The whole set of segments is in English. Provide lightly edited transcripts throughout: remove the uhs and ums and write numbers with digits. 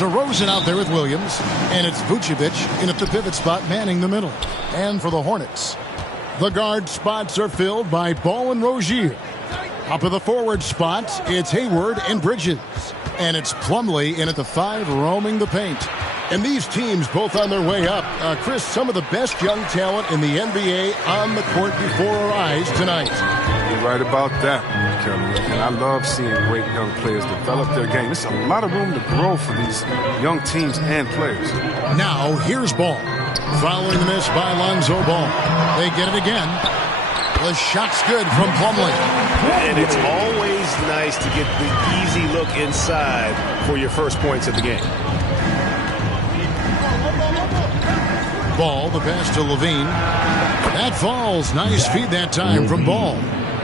DeRozan out there with Williams, and it's Vucevic in at the pivot spot, manning the middle. And for the Hornets, the guard spots are filled by Ball and Rozier. Up of the forward spots, it's Hayward and Bridges. And it's Plumlee in at the 5, roaming the paint. And these teams both on their way up. Chris, some of the best young talent in the NBA on the court before our eyes tonight. You're right about that, Kelly. And I love seeing great young players develop their game. There's a lot of room to grow for these young teams and players. Now, here's Ball. Following the miss by Lonzo Ball. They get it again. The shot's good from Plumlee. And it's always nice to get the easy look inside for your first points of the game. Ball, the pass to Levine. That falls. Nice feed that time from Ball.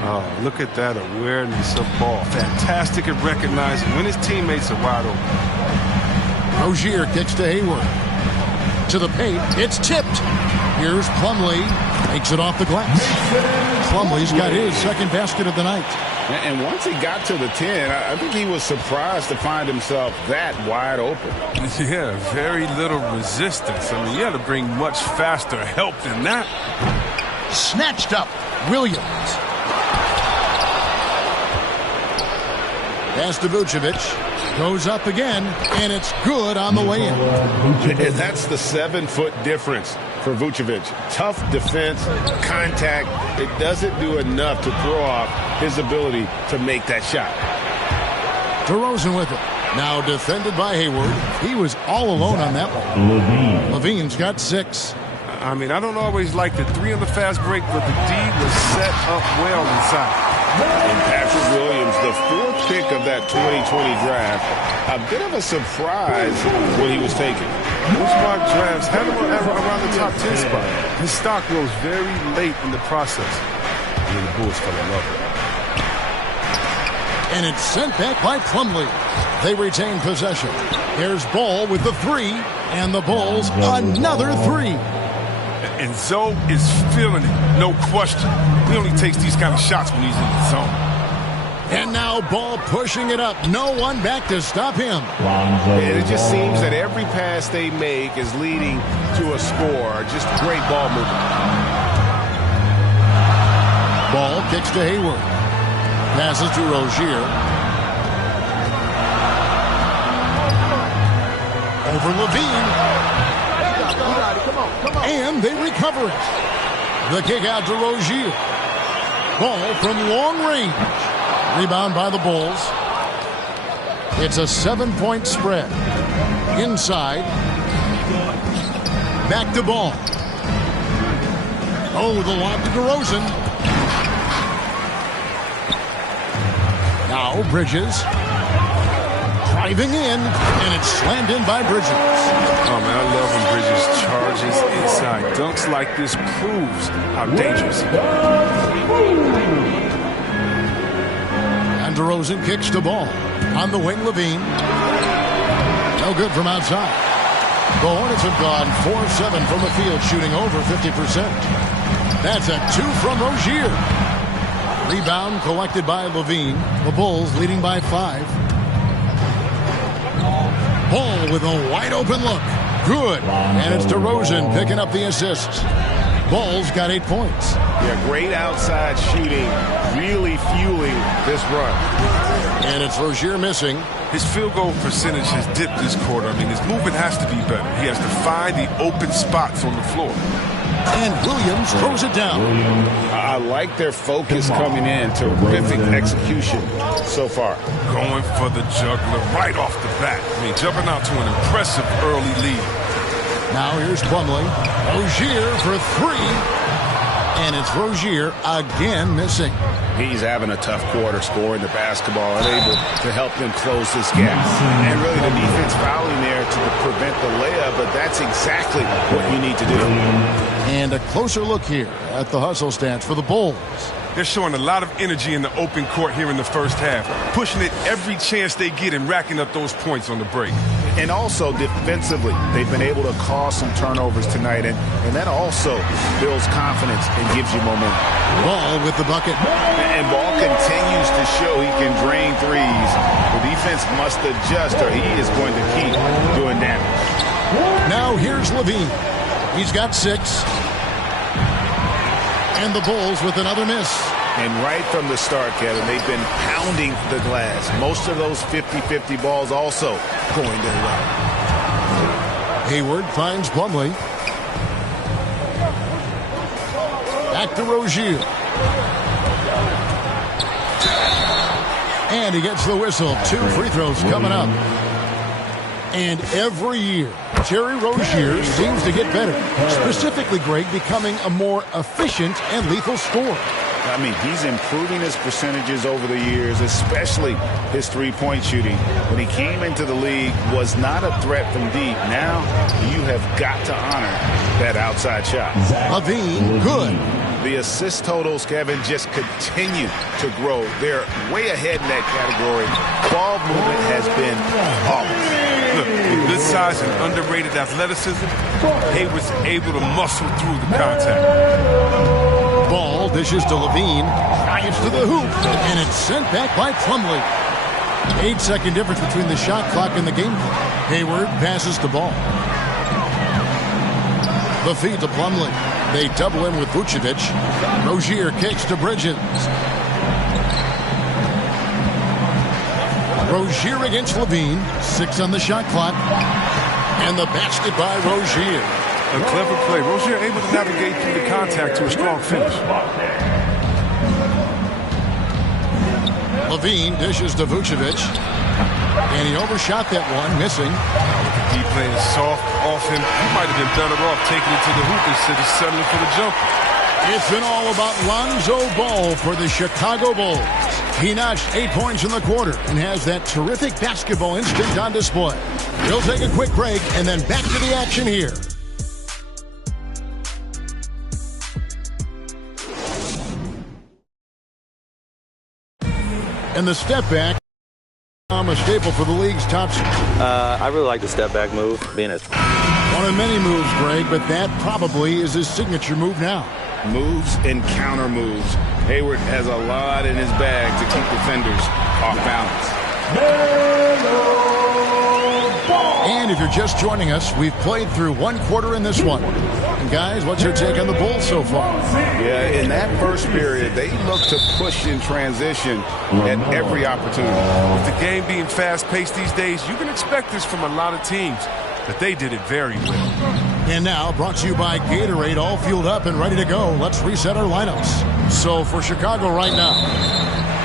Oh, look at that awareness of Ball. Fantastic at recognizing when his teammates are wide open. Rozier kicks to Hayward. To the paint. It's tipped. Here's Plumlee. Takes it off the glass. Plumlee's got his second basket of the night. And once he got to the 10, I think he was surprised to find himself that wide open. Yeah, very little resistance. I mean, you had to bring much faster help than that. Snatched up. Williams. Pass to Vucevic. Goes up again, and it's good on the way in. And that's the 7-foot difference for Vucevic. Tough defense, contact. It doesn't do enough to throw off his ability to make that shot. DeRozan with it. Now defended by Hayward. He was all alone on that one. Levine's got 6. I mean, I don't always like the 3 on the fast break, but the D was set up well inside. And Patrick Williams, the 4th pick of that 2020 draft, a bit of a surprise when he was taken. Most mock drafts had him around the top 10 spot. His stock rose very late in the process. And the Bulls fell in love with him. And it's sent back by Plumlee. They retain possession. Here's Ball with the 3, and the Bulls another 3. And Zoe is feeling it, no question. He only takes these kind of shots when he's in the zone. And now Ball pushing it up. No one back to stop him. And it just seems that every pass they make is leading to a score. Just great ball movement. Ball kicks to Hayward. Passes to Rozier. Over Levine. And they recover it. The kick out to Rozier. Ball from long range. Rebound by the Bulls. It's a 7-point spread. Inside. Back to Ball. Oh, the lob to DeRozan. Now Bridges. Driving in, and it's slammed in by Bridges. Oh, man, I love when Bridges charges inside. Dunks like this proves how dangerous he is. And DeRozan kicks the Ball. On the wing, Levine. No good from outside. The Hornets have gone 4-7 from the field, shooting over 50%. That's a 2 from Rozier. Rebound collected by Levine. The Bulls leading by 5. Ball with a wide open look. Good. And it's DeRozan picking up the assists. Ball's got 8 points. Yeah, great outside shooting, really fueling this run. And it's Rozier missing. His field goal percentage has dipped this quarter. I mean, his movement has to be better. He has to find the open spots on the floor. And Williams throws it down. I like their focus coming in. Terrific execution so far. Going for the juggler right off the bat. I mean, jumping out to an impressive early lead. Now here's Plumlee. Rozier for 3. And it's Rozier again missing. He's having a tough quarter scoring the basketball, unable to help them close this gap. And really the defense fouling there to prevent the layup, but that's exactly what you need to do. And a closer look here at the hustle stats for the Bulls. They're showing a lot of energy in the open court here in the first half, pushing it every chance they get and racking up those points on the break. And also defensively, they've been able to cause some turnovers tonight, and that also builds confidence and gives you momentum. Ball with the bucket. And Ball continues to show he can drain threes. The defense must adjust or he is going to keep doing damage. Now here's Levine. He's got 6. And the Bulls with another miss. And right from the start, Kevin, they've been pounding the glass. Most of those 50-50 balls also going their way. Hayward finds Plumlee. Back to Rozier. And he gets the whistle. 2 free throws coming up. And every year, Terry Rozier seems to get better. Specifically, Greg, becoming a more efficient and lethal scorer. I mean, he's improving his percentages over the years, especially his three-point shooting. When he came into the league, was not a threat from deep. Now, you have got to honor that outside shot. Levine, good. The assist totals, Kevin, just continue to grow. They're way ahead in that category. Ball movement has been awesome. Look, with good size and underrated athleticism, Hayward's able to muscle through the contact. Ball dishes to Levine, drives to the hoop, and it's sent back by Plumlee. 8-second difference between the shot clock and the game clock. Hayward passes the ball. The feed to Plumlee. They double him with Vucevic. Rozier kicks to Bridges. Rozier against Levine. 6 on the shot clock. And the basket by Rozier. A clever play. Rozier able to navigate through the contact to a strong finish. Levine dishes to Vucevic. And he overshot that one, missing. He playing soft off him. He might have been better off taking it to the hoop instead of settling for the jumper. It's been all about Lonzo Ball for the Chicago Bulls. He notched 8 points in the quarter and has that terrific basketball instinct on display. We'll take a quick break and then back to the action here. And the step back, a staple for the league's top. I really like the step back move, being a one of many moves, Greg, but that probably is his signature move now. Moves and counter moves. Hayward has a lot in his bag to keep defenders off balance. And if you're just joining us, we've played through 1 quarter in this one. And guys, what's your take on the Bulls so far? Yeah, in that first period, they look to push in transition at every opportunity. With the game being fast-paced these days, you can expect this from a lot of teams, but they did it very well. And now, brought to you by Gatorade, all fueled up and ready to go. Let's reset our lineups. So for Chicago right now,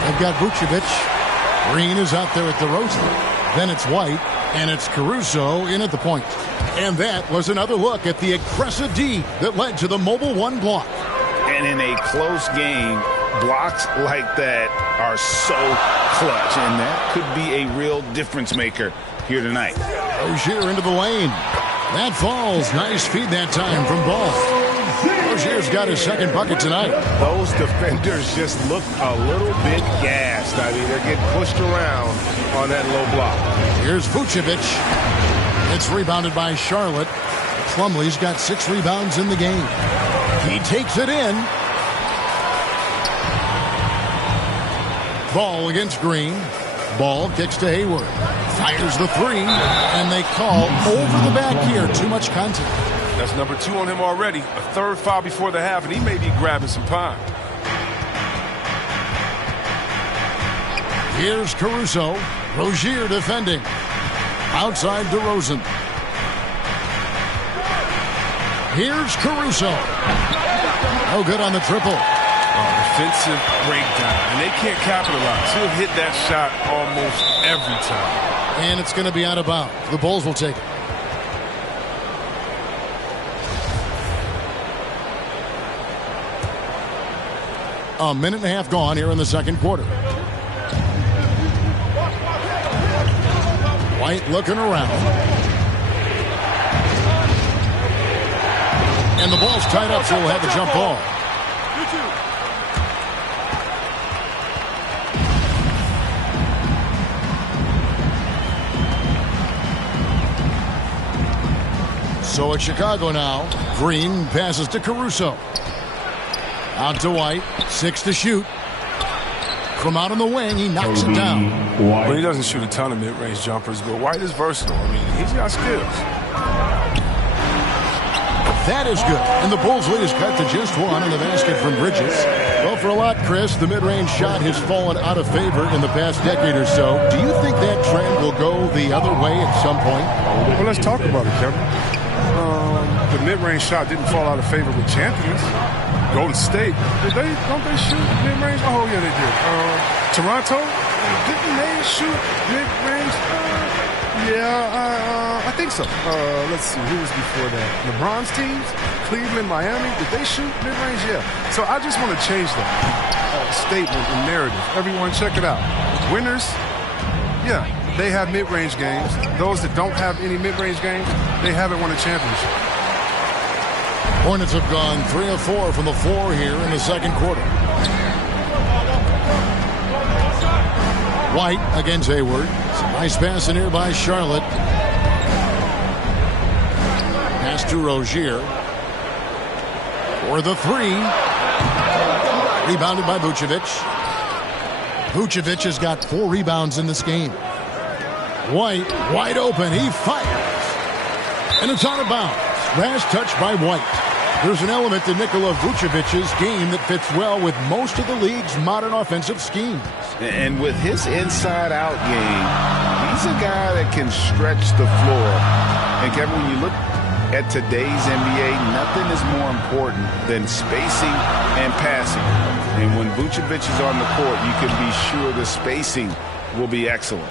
they've got Vucevic. Green is out there at DeRozan. Then it's White, and it's Caruso in at the point. And that was another look at the aggressive D that led to the Mobile 1 block. And in a close game, blocks like that are so clutch, and that could be a real difference maker here tonight. Rozier into the lane. That falls. Nice feed that time from Ball. Rozier's got his second bucket tonight. Those defenders just look a little bit gassed. I mean, they're getting pushed around on that low block. Here's Vucevic. It's rebounded by Charlotte. Plumlee's got 6 rebounds in the game. He takes it in. Ball against Green. Ball kicks to Hayward. Fires the 3, and they call over the back here. Too much contact. That's number 2 on him already. A third foul before the half, and he may be grabbing some pine. Here's Caruso. Rozier defending. Outside DeRozan. Here's Caruso. No good on the triple. Defensive breakdown, and they can't capitalize. He'll hit that shot almost every time. And it's going to be out of bounds. The Bulls will take it. A minute and a half gone here in the second quarter. White looking around. And the ball's tied up, so we'll have a jump ball. So it's Chicago now. Green passes to Caruso. Out to White. 6 to shoot. From out on the wing, he knocks it down. Well, he doesn't shoot a ton of mid-range jumpers, but White is versatile. I mean, he's got skills. That is good. And the Bulls' lead is cut to just 1 in the basket from Bridges. Well, for a lot, Chris, the mid-range shot has fallen out of favor in the past decade or so. Do you think that trend will go the other way at some point? Well, let's talk about it, Kevin. The mid-range shot didn't fall out of favor with champions. Golden State, don't they shoot mid-range? Oh, yeah, they did. Toronto, didn't they shoot mid-range? I think so. Let's see, who was before that? LeBron's teams, Cleveland, Miami, did they shoot mid-range? Yeah. So I just want to change that statement and narrative. Everyone, check it out. Winners, yeah, they have mid-range games. Those that don't have any mid-range games, they haven't won a championship. Hornets have gone 3 of 4 from the floor here in the second quarter. White against Hayward. Nice pass in here by Charlotte. Pass to Rozier. For the 3. Rebounded by Vucevic. Vucevic has got 4 rebounds in this game. White, wide open. He fires. And it's out of bounds. Last touch by White. There's an element to Nikola Vucevic's game that fits well with most of the league's modern offensive schemes. And with his inside-out game, he's a guy that can stretch the floor. And Kevin, when you look at today's NBA, nothing is more important than spacing and passing. And when Vucevic is on the court, you can be sure the spacing will be excellent.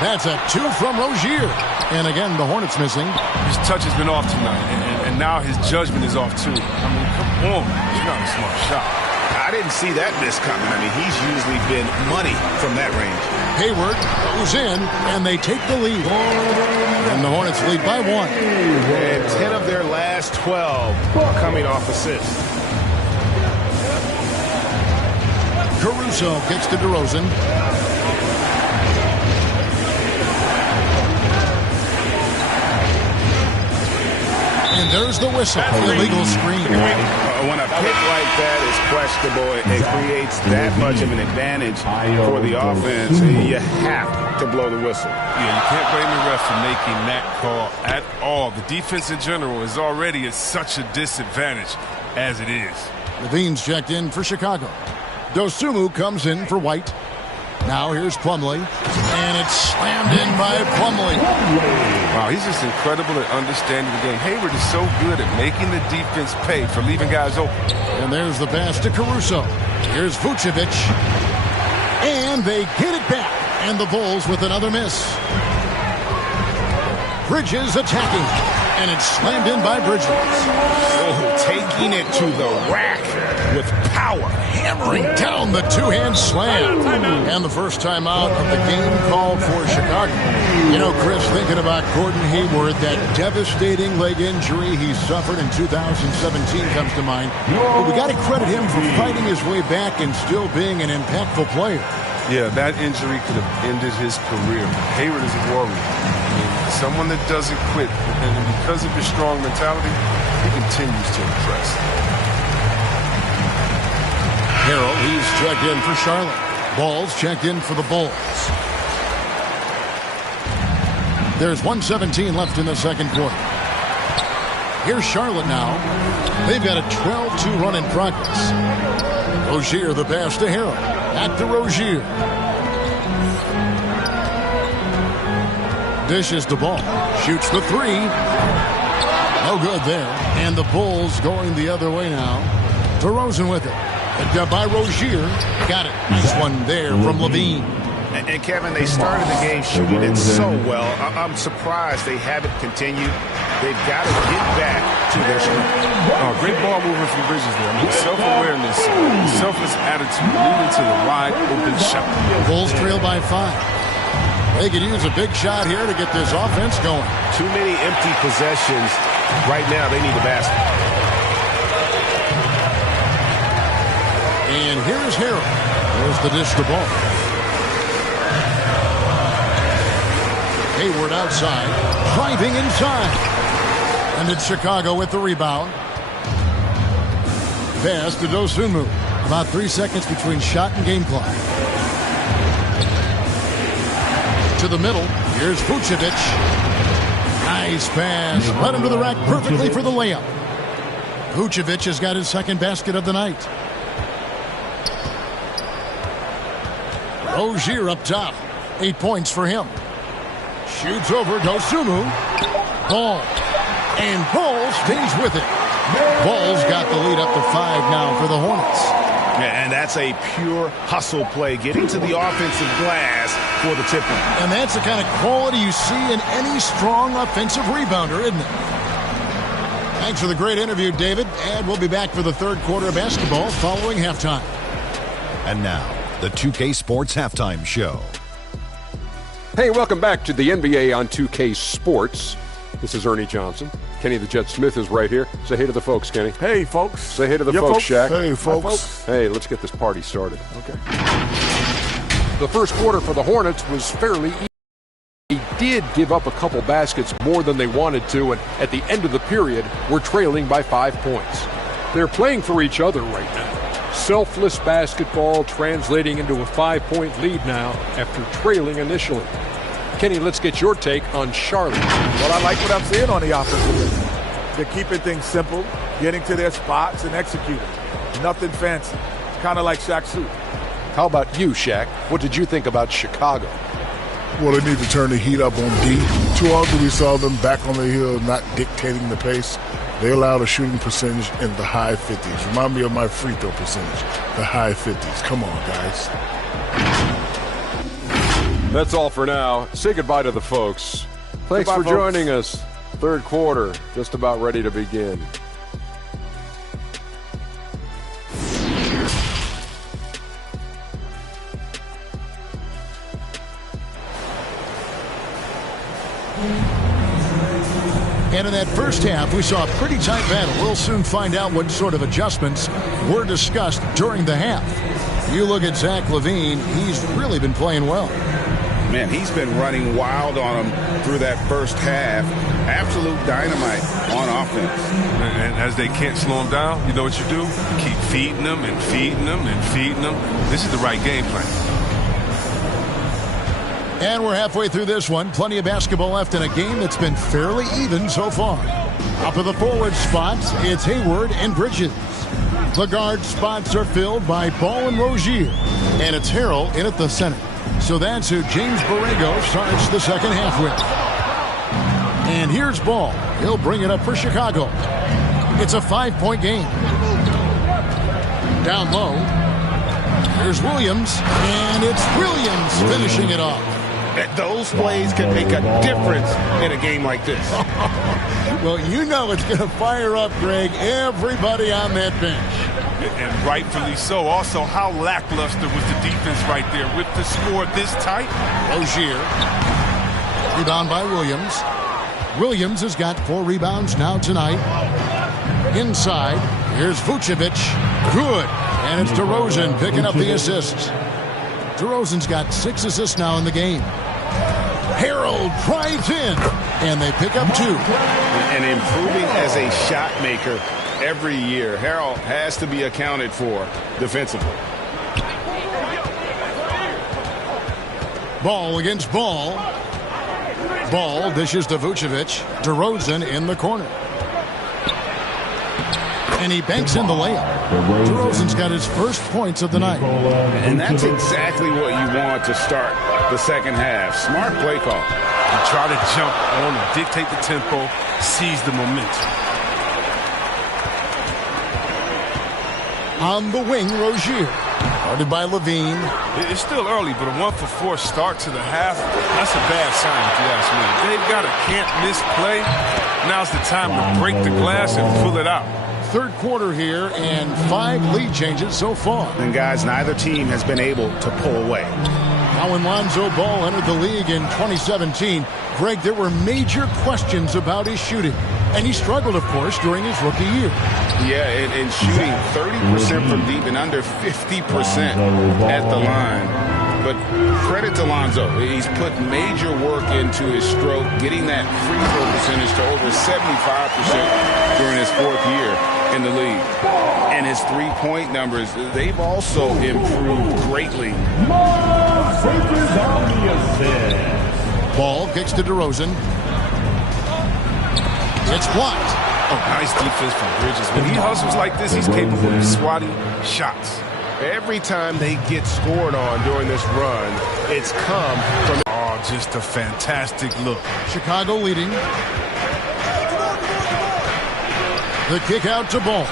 That's a 2 from Rozier. And again, the Hornets missing. His touch has been off tonight, and now his judgment is off too. I mean, come on, it's not a smart shot. I didn't see that miss coming. I mean, he's usually been money from that range. Hayward goes in, and they take the lead. And the Hornets lead by 1. And 10 of their last 12 coming off assists. Caruso gets to DeRozan. And there's the whistle. Illegal screen. When a pick like that is questionable, it creates that much of an advantage for the offense. You have to blow the whistle. Yeah, you can't blame the ref for making that call at all. The defense in general is already at such a disadvantage as it is. Levine's checked in for Chicago. Dosunmu comes in for White. Now here's Plumlee, and it's slammed in by Plumlee. Wow, he's just incredible at understanding the game. Hayward is so good at making the defense pay for leaving guys open. And there's the pass to Caruso. Here's Vucevic, and they get it back. And the Bulls with another miss. Bridges attacking, and it's slammed in by Bridges. Oh, taking it to the rack with power, hammering down the two-hand slam. And the first time out of the game called for Chicago. You know, Chris, thinking about Gordon Hayward, that devastating leg injury he suffered in 2017 comes to mind. But we got to credit him for fighting his way back and still being an impactful player. Yeah, that injury could have ended his career. Hayward is a warrior. I mean, someone that doesn't quit. And because of his strong mentality, he continues to impress. Harrell, he's checked in for Charlotte. Ball's checked in for the Bulls. There's 1:17 left in the second quarter. Here's Charlotte now. They've got a 12-2 run in progress. Rozier, the pass to Harrell. Back to Rozier. Dishes the ball. Shoots the 3. No good there. And the Bulls going the other way now. DeRozan with it. Picked up by Rozier. Got it. Nice one there from Levine. And Kevin, they started the game shooting it so well. I'm surprised they haven't continued. They've got to get back to their strength. Oh, great ball movement from Bridges there. I mean, self-awareness, selfless attitude, moving to the wide open shot. Bulls trail by 5. They could use a big shot here to get this offense going. Too many empty possessions. Right now, they need a basket. And here's Harrell. There's the dish to ball. Hayward outside, driving inside. And it's Chicago with the rebound. Pass to Dosunmu. About 3 seconds between shot and game clock. To the middle. Here's Vucevic. Nice pass. Led him to the rack perfectly for the layup. Vucevic has got his second basket of the night. Rozier up top. 8 points for him. Shoots over Dosunmu. Ball. And Ball stays with it. Ball's got the lead up to 5 now for the Hornets. Yeah, and that's a pure hustle play, getting to the offensive glass for the tip win. And that's the kind of quality you see in any strong offensive rebounder, isn't it? Thanks for the great interview, David. And we'll be back for the third quarter of basketball following halftime. And now, the 2K Sports Halftime Show. Hey, welcome back to the NBA on 2K Sports. This is Ernie Johnson. Kenny the Jet Smith is right here. Say hey to the folks, Kenny. Hey, folks. Say hey to the folks, Shaq. Hey, folks. Hi, folks. Hey, let's get this party started. Okay. The first quarter for the Hornets was fairly easy. They did give up a couple baskets more than they wanted to, and at the end of the period, were trailing by 5 points. They're playing for each other right now. Selfless basketball translating into a 5-point lead now after trailing initially. Kenny, let's get your take on Charlotte. Well, I like what I'm seeing on the offensive end. They're keeping things simple, getting to their spots and executing. Nothing fancy. It's kind of like Shaq's suit. How about you, Shaq? What did you think about Chicago? Well, they need to turn the heat up on D. Too often we saw them back on the hill, not dictating the pace. They allowed a shooting percentage in the high 50s. Remind me of my free throw percentage, the high 50s. Come on, guys. That's all for now. Say goodbye to the folks. Thanks for joining us. Third quarter, just about ready to begin. And in that first half, we saw a pretty tight battle. We'll soon find out what sort of adjustments were discussed during the half. You look at Zach LaVine, he's really been playing well. Man, he's been running wild on him through that first half. Absolute dynamite on offense. And as they can't slow him down, you know what you do? You keep feeding them and feeding them and feeding them. This is the right game plan. And we're halfway through this one. Plenty of basketball left in a game that's been fairly even so far. Up at the forward spots, it's Hayward and Bridges. The guard spots are filled by Ball and Rozier. And it's Harrell in at the center. So that's who James Borrego starts the second half with. And here's Ball. He'll bring it up for Chicago. It's a 5-point game. Down low. Here's Williams. And it's Williams finishing it off. Those plays can make a difference in a game like this. Well, you know it's going to fire up, Greg, everybody on that bench. And rightfully so. Also, how lackluster was the defense right there with the score this tight? Rozier. Rebound by Williams. Williams has got 4 rebounds now tonight. Inside, here's Vucevic. Good. And it's DeRozan picking up the assists. DeRozan's got 6 assists now in the game. Harold drives in, and they pick up 2. And improving as a shot maker every year. Harold has to be accounted for defensively. Ball against Ball. Ball dishes to Vucevic. DeRozan in the corner. And he banks in the layup. DeRozan's got his first points of the night. And that's exactly what you want to start the second half. Smart play call. You try to jump on and dictate the tempo, seize the momentum. On the wing, Rozier. Guarded by LaVine. It's still early, but a 1-for-4 start to the half, that's a bad sign if you ask me. They've got a can't-miss play. Now's the time to break the glass and pull it out. Third quarter here and 5 lead changes so far. And guys, neither team has been able to pull away. Now when Lonzo Ball entered the league in 2017, Greg, there were major questions about his shooting. And he struggled, of course, during his rookie year. Yeah, and shooting 30% from deep and under 50% at the line. but credit to Lonzo. He's put major work into his stroke, getting that free throw percentage to over 75% during his 4th year in the league. And his three-point numbers, they've also improved greatly. Ball kicks to DeRozan. It's blocked. Oh, nice defense from Bridges. When he hustles like this, he's capable of swatting shots. Every time they get scored on during this run, it's come from... Oh, just a fantastic look. Chicago leading. The kick out to Ball.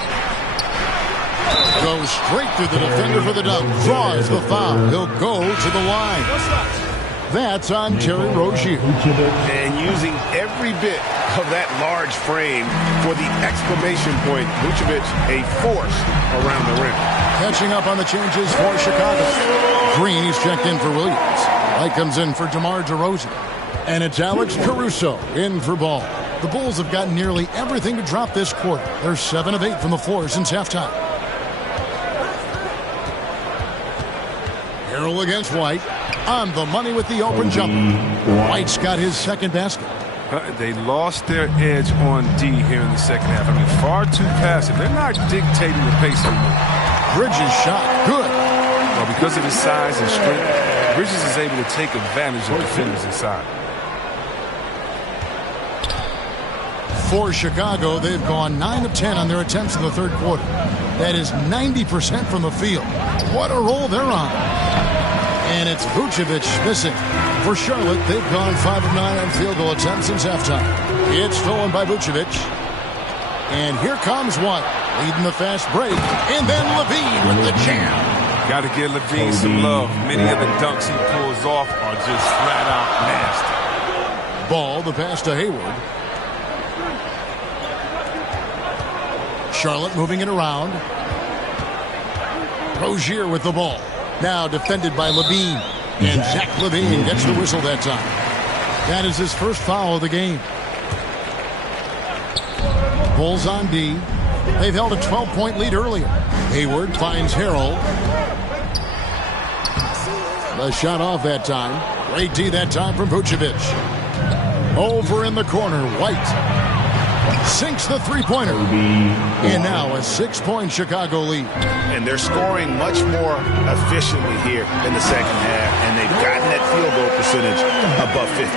Goes straight through the defender for the dunk. Draws the foul. He'll go to the line. That's on Terry Rozier. And using every bit of that large frame for the exclamation point. Vucevic, a force around the rim. Catching up on the changes for Chicago. Green, he's checked in for Williams. Light comes in for DeMar DeRozan. And it's Alex Caruso in for Ball. The Bulls have gotten nearly everything to drop this quarter. They're 7 of 8 from the floor since halftime. Harrell against White. On the money with the open jumper. White's got his second basket. They lost their edge on D here in the second half. I mean, far too passive. They're not dictating the pace anymore. Bridges shot. Good. Well, because of his size and strength, Bridges is able to take advantage of defenders inside. For Chicago, they've gone 9 of 10 on their attempts in the third quarter. That is 90% from the field. What a roll they're on. And it's Vucevic missing. For Charlotte, they've gone 5 of 9 on field goal attempts since halftime. It's stolen by Vucevic. And here comes one, leading the fast break. And then Levine with the jam. Got to give Levine some love. Many of the dunks he pulls off are just flat out nasty. Ball, the pass to Hayward. Charlotte moving it around. Rozier with the ball. Now defended by Levine. And Zach Levine gets the whistle that time. That is his first foul of the game. Bulls on D. They've held a 12-point lead earlier. Hayward finds Harrell. The shot off that time. Great D that time from Vucevic. Over in the corner, White sinks the three-pointer. And now a 6-point Chicago lead. And they're scoring much more efficiently here in the second half, and they've gotten that field goal percentage above 50.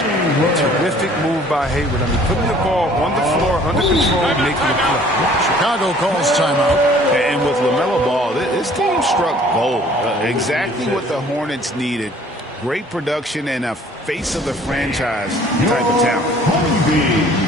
Terrific move by Hayward. I mean, putting the ball on the floor, under control, making a play. Chicago calls timeout. And with LaMelo Ball, this team struck gold. Exactly what the Hornets needed. Great production and a face of the franchise type of talent.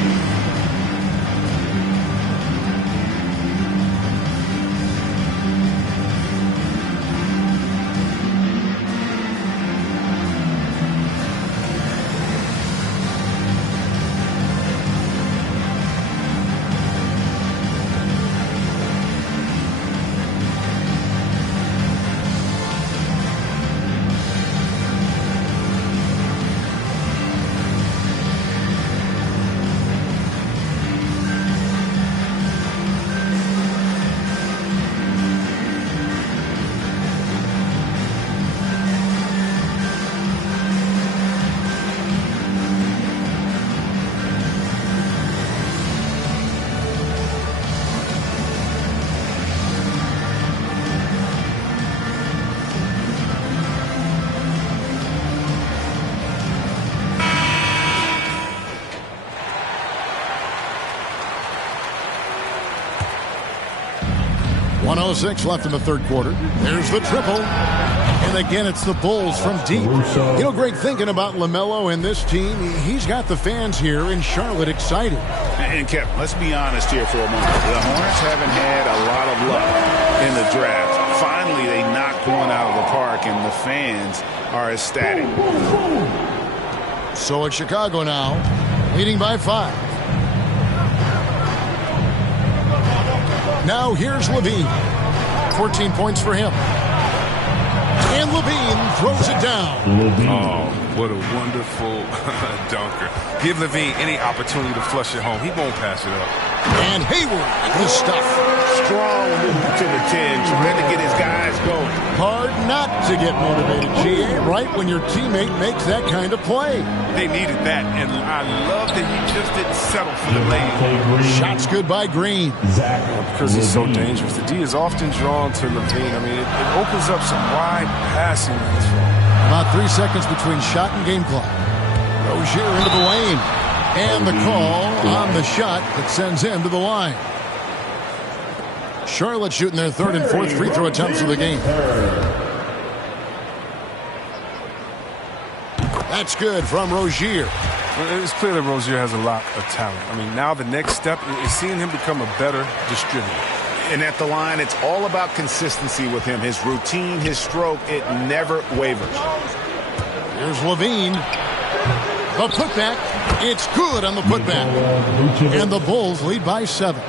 1:06 left in the third quarter. There's the triple. And again, it's the Bulls from deep. You know, Greg, thinking about LaMelo and this team, he's got the fans here in Charlotte excited. And Kevin, let's be honest here for a moment. The Hornets haven't had a lot of luck in the draft. Finally, they knocked one out of the park, and the fans are ecstatic. So it's Chicago now, leading by 5. Now here's Levine. 14 points for him. And Levine throws it down. Oh, what a wonderful dunker. Give Levine any opportunity to flush it home. He won't pass it up. And Hayward with the stuff. strong move to the 10, trying to get his guys going. Hard not to get motivated, GA, right when your teammate makes that kind of play. They needed that, and I love that he just didn't settle for the lane. Shots good by Green. Because he's so dangerous. The D is often drawn to Levine. I mean, it opens up some wide passing lanes for him. About 3 seconds between shot and game clock. Rozier into the lane. And the call on the shot that sends him to the line. Charlotte shooting their third and fourth free throw attempts of the game. That's good from Rozier. Well, it's clear that Rozier has a lot of talent. I mean, now the next step is seeing him become a better distributor. And at the line, it's all about consistency with him. His routine, his stroke, it never wavers. Here's Levine. The putback. It's good on the putback. And the Bulls lead by 7.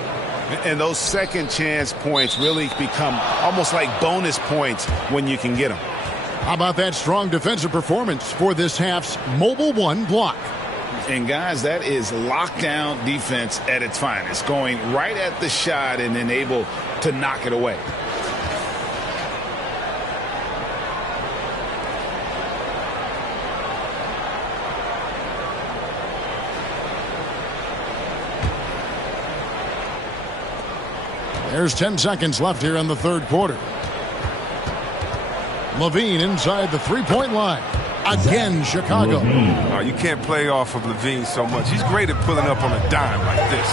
And those second chance points really become almost like bonus points when you can get them. How about that strong defensive performance for this half's Mobile One block? And guys, that is lockdown defense at its finest, going right at the shot and then able to knock it away. There's 10 seconds left here in the third quarter. Levine inside the three-point line. Again, Chicago. You can't play off of Levine so much. He's great at pulling up on a dime like this.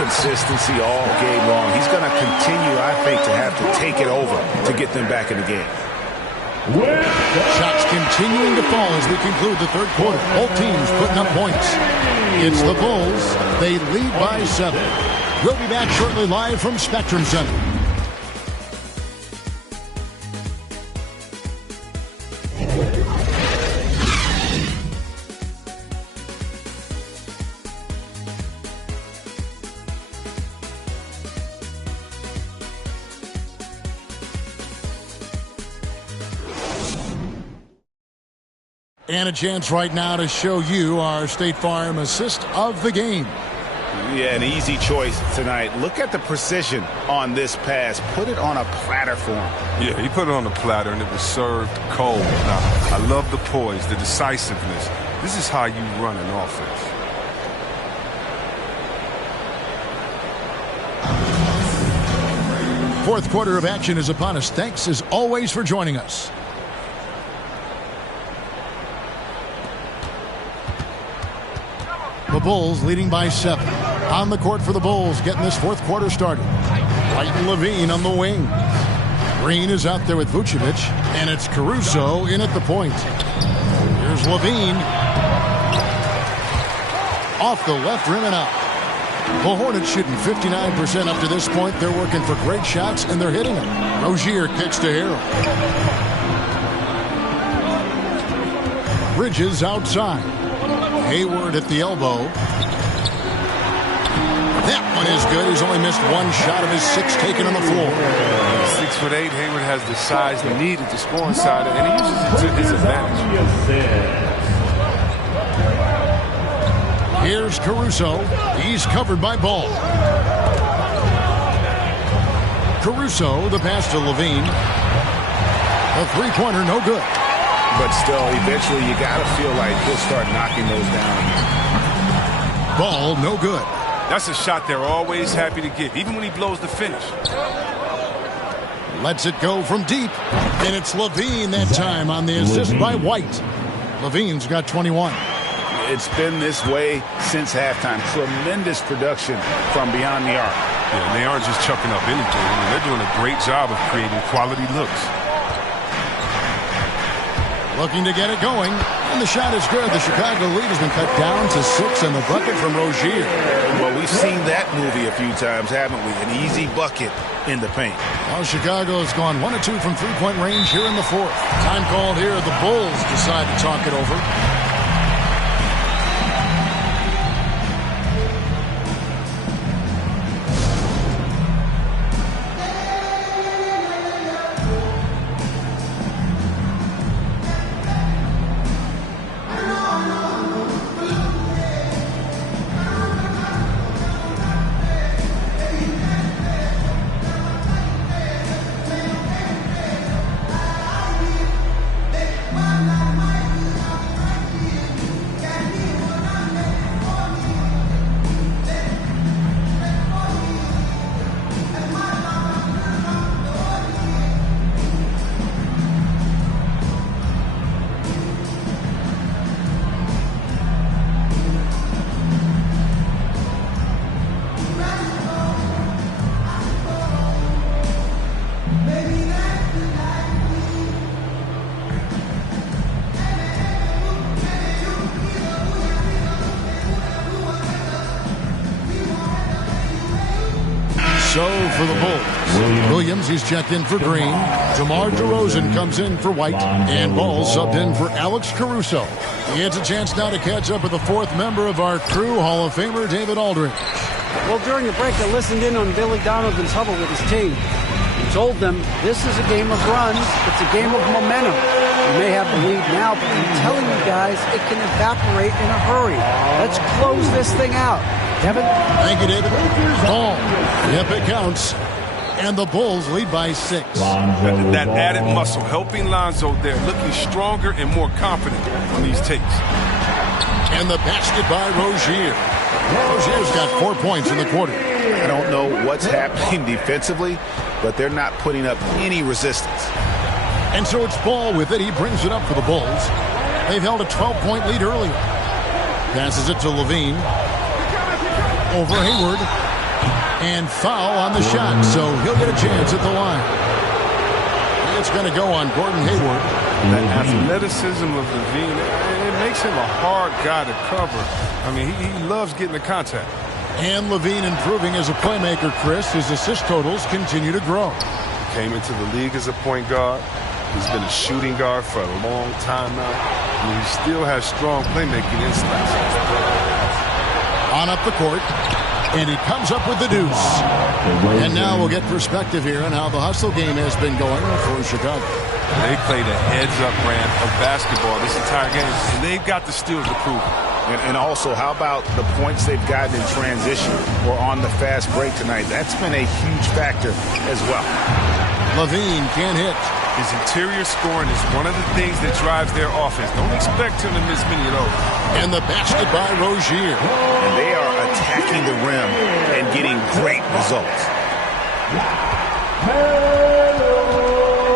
Consistency all game long. He's going to continue, I think, to have to take it over to get them back in the game. Shots continuing to fall as we conclude the third quarter. Both teams putting up points. It's the Bulls. They lead by 7. We'll be back shortly live from Spectrum Center. And a chance right now to show you our State Farm assist of the game. Yeah, an easy choice tonight. Look at the precision on this pass. Put it on a platter for him. Yeah, he put it on a platter, and it was served cold. Now, I love the poise, the decisiveness. This is how you run an offense. Fourth quarter of action is upon us. Thanks, as always, for joining us. The Bulls leading by 7. On the court for the Bulls, getting this fourth quarter started. White and Levine on the wing. Green is out there with Vucevic, and it's Caruso in at the point. Here's Levine. Off the left rim and out. The Hornets shooting 59% up to this point. They're working for great shots, and they're hitting them. Rozier kicks to Harrell. Bridges outside. Hayward at the elbow. That one is good. He's only missed one shot of his 6 taken on the floor. 6'8", Hayward has the size needed to score inside, and he uses it to his advantage. Here's Caruso. He's covered by Ball. Caruso, the pass to Levine. A three-pointer, no good. But still, eventually you got to feel like he'll start knocking those down. Ball, no good. That's a shot they're always happy to give, even when he blows the finish. Lets it go from deep. And it's Levine that time on the assist by White. Levine's got 21. It's been this way since halftime. Tremendous production from beyond the arc. Yeah, and they aren't just chucking up anything. I mean, they're doing a great job of creating quality looks. Looking to get it going. And the shot is good. The Chicago lead has been cut down to 6 and the bucket from Rozier. Well, we've seen that movie a few times, haven't we? An easy bucket in the paint. Well, Chicago has gone 1 of 2 from three-point range here in the fourth. Time called here. The Bulls decide to talk it over. So for the Bulls, Williams, he's checked in for Green. DeMar DeRozan comes in for White. And Ball subbed in for Alex Caruso. He gets a chance now to catch up with the fourth member of our crew, Hall of Famer David Aldridge. Well, during the break, I listened in on Billy Donovan's huddle with his team. He told them this is a game of runs. It's a game of momentum. We may have the lead now, but I'm telling you guys, it can evaporate in a hurry. Let's close this thing out. Devin? Thank you, David. Ball. Yep, it counts. And the Bulls lead by 6. That added muscle helping Lonzo there, looking stronger and more confident on these takes. And the basket by Rozier. Rozier's got 4 points in the quarter. I don't know what's happening defensively, but they're not putting up any resistance. And so it's Ball with it. He brings it up for the Bulls. They've held a 12-point lead earlier. Passes it to Levine. Over Hayward. And foul on the shot, so he'll get a chance at the line. It's going to go on Gordon Hayward. That athleticism of Levine, it makes him a hard guy to cover. I mean, he loves getting the contact. And Levine improving as a playmaker, Chris. His assist totals continue to grow. Came into the league as a point guard. He's been a shooting guard for a long time now. I mean, he still has strong playmaking instincts. On up the court. And he comes up with the deuce. And now we'll get perspective here on how the hustle game has been going for Chicago. They played a heads-up brand of basketball this entire game, and they've got the steals to prove it. And also, how about the points they've gotten in transition or on the fast break tonight? That's been a huge factor as well. Levine can't hit. His interior scoring is one of the things that drives their offense. Don't expect him to miss many of those. And the basket by Rozier. And they are attacking the rim and getting great results.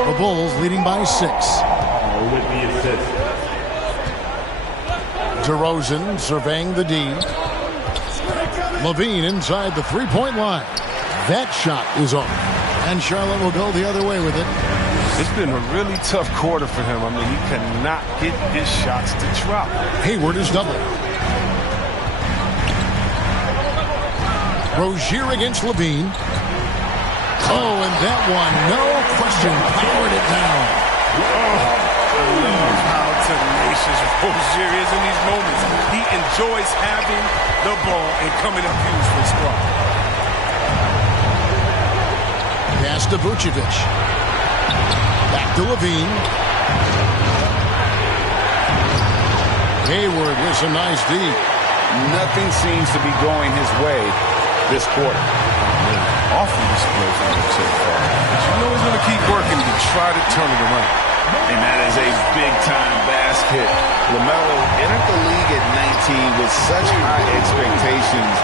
The Bulls leading by 6. With the assist. DeRozan surveying the D. Levine inside the three-point line. That shot is off. And Charlotte will go the other way with it. It's been a really tough quarter for him. I mean, he cannot get his shots to drop. Hayward is double. Rozier against Levine. Oh, and that one, no question, powered it down. How tenacious Rozier is in these moments. He enjoys having the ball and coming up huge for his squad. Pass to Vucevic. Back to Levine. Hayward with some nice D. Nothing seems to be going his way this quarter. Awful display from him so far. But you know he's going to keep working to try to turn it around. And that is a big-time basket. LaMelo entered the league at 19 with such high expectations.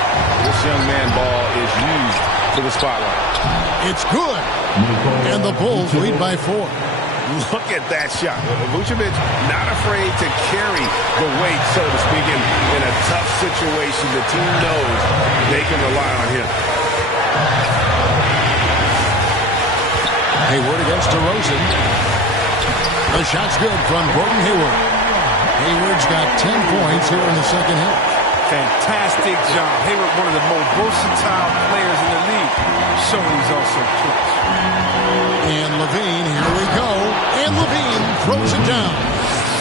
This young man ball is used for the spotlight. It's good. And the Bulls lead by 4. Look at that shot. Vucevic not afraid to carry the weight, so to speak, in a tough situation. The team knows they can rely on him. Hayward against DeRozan. The shot's good from Gordon Hayward. Hayward's got 10 points here in the second half. Fantastic job. Hayward, one of the most versatile players in the league. Showing he's also clutch. And Levine, here we go. And Levine throws it down.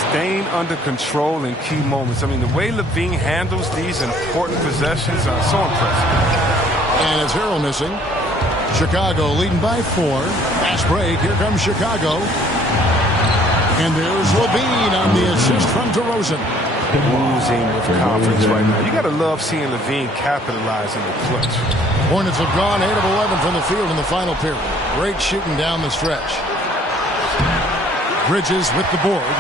Staying under control in key moments. I mean, the way Levine handles these important possessions are so impressive. And it's Harrell missing. Chicago leading by 4. Fast break. Here comes Chicago. And there's Levine on the assist from DeRozan. Oozing with confidence right now. You got to love seeing Levine capitalize in the clutch. Hornets have gone 8 of 11 from the field in the final period. Great shooting down the stretch. Bridges with the board.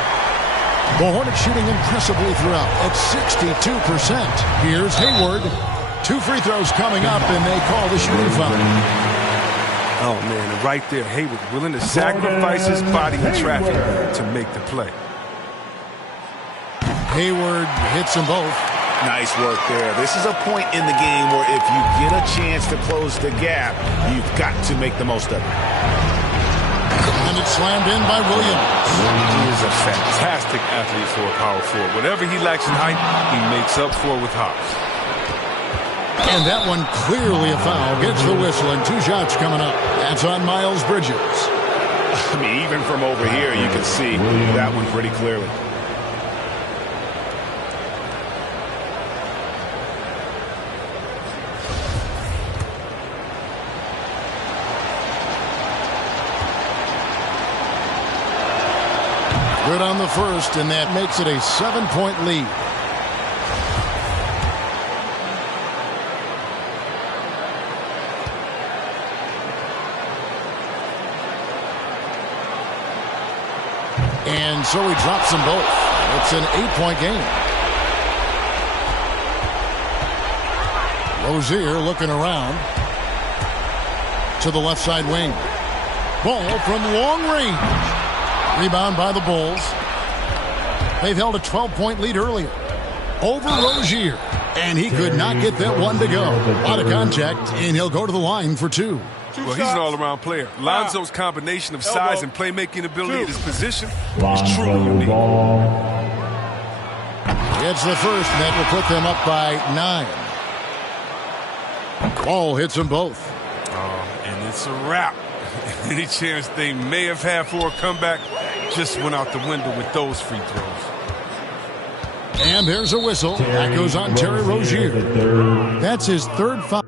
The Hornets shooting impressively throughout at 62%. Here's Hayward. 2 free throws coming up, and they call the shooting foul. Oh, man, right there, Hayward willing to sacrifice his body in traffic to make the play. Hayward hits them both. Nice work there. This is a point in the game where if you get a chance to close the gap, you've got to make the most of it. And it's slammed in by Williams. He is a fantastic athlete for a power forward. Whatever he lacks in height, he makes up for with hops. And that one clearly a foul. Gets the whistle, and 2 shots coming up. That's on Miles Bridges. I mean, even from over here, you can see that one pretty clearly. Good on the first, and that makes it a 7-point lead. And so he drops them both. It's an 8-point game. Rozier looking around to the left side wing. Ball from long range. Rebound by the Bulls. They've held a 12-point lead earlier. Over Rozier. And he could not get that one to go. Out of contact, and he'll go to the line for 2. Well, he's an all-around player. Lonzo's combination of size and playmaking ability at his position is truly unique. It's the first, and that will put them up by 9. Ball hits them both. And it's a wrap. Any chance they may have had for a comeback just went out the window with those free throws. And there's a whistle. That goes on Terry Rozier. That's his 3rd foul.